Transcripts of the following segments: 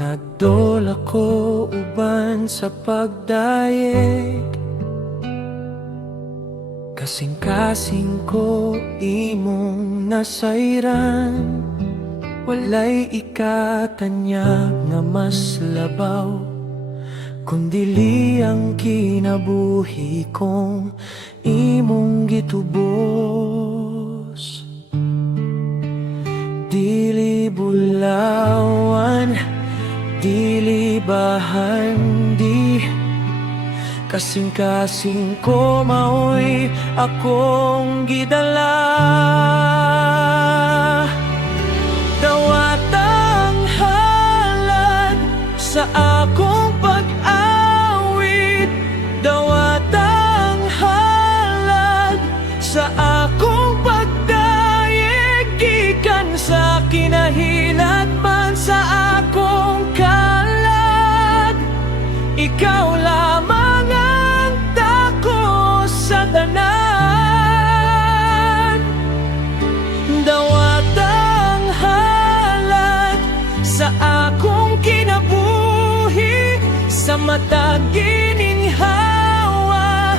Nagdol ako uban sa pagdayeg, kasing-kasing ko imong nasayran. Walay ikatanyag nga mas labaw, kundili ang kinabuhi kong imong gitubos. Dili bulawan, dili bahandi, kasing-kasing ko maoy akong gidala. Dawatang halad sa akong pag-awit, dawatang halad sa akong pagdayeg, gikan sa kinahilat man sa akong kalag. Ikaw lamang ang tako sa tanan. Dawatang halad sa akong kinabuhi, sa matag gininhawa.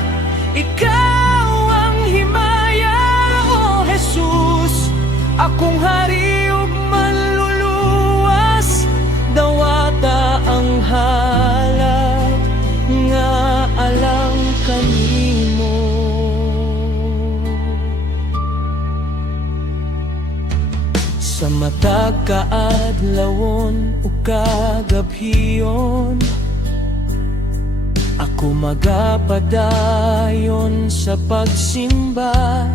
Ikaw ang himaya, O Jesus, akong hari ug manluluwas. Dawata ang halad nga alang kanimo. Sa matag kaadlawon ug kagabhiyon, ako magapadayon sa pagsimba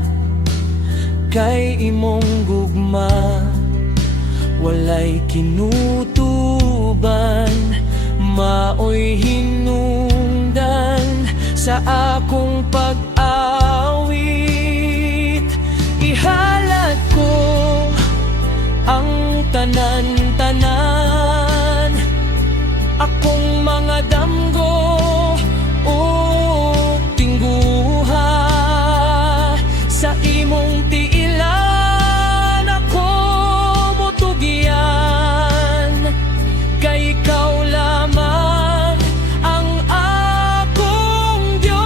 kay imong gugma. Walay kinutuban, maoy hinungdan sa akong pag-awit. Ihalad ko ang tanan-tanan, akong mga damgo o tingguha. Sa imong tiilan ako mutugyan, kay ikaw lamang ang akong Diyos.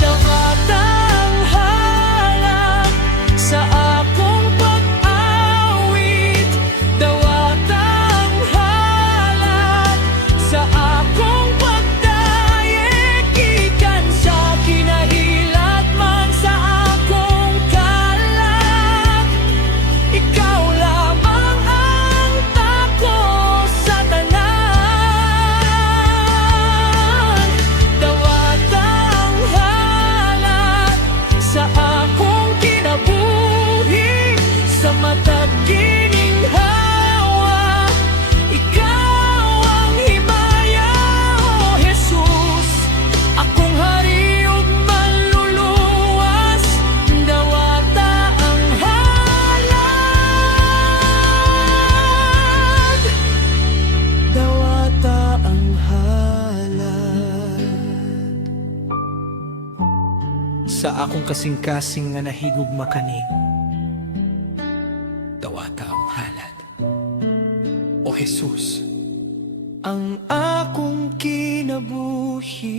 Dawatang halad sa akong pag-awit, dawatang halad sa akong pagdayeg, gikan sa kinahilat man sa akong kalag. Ikaw lamang ang tako sa tanan. Dawatang halad sa akong kinabuhi, sa matag gininhawa. Ikaw ang himaya, O Jesus, akong hari ug manluluwas. Dawata ang halad, dawata ang halad sa akong kasing-kasing nga nahigugma kani. Dawata ang halad, O Jesus, ang akong kinabuhi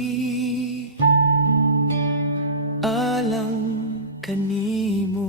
alang kanimo.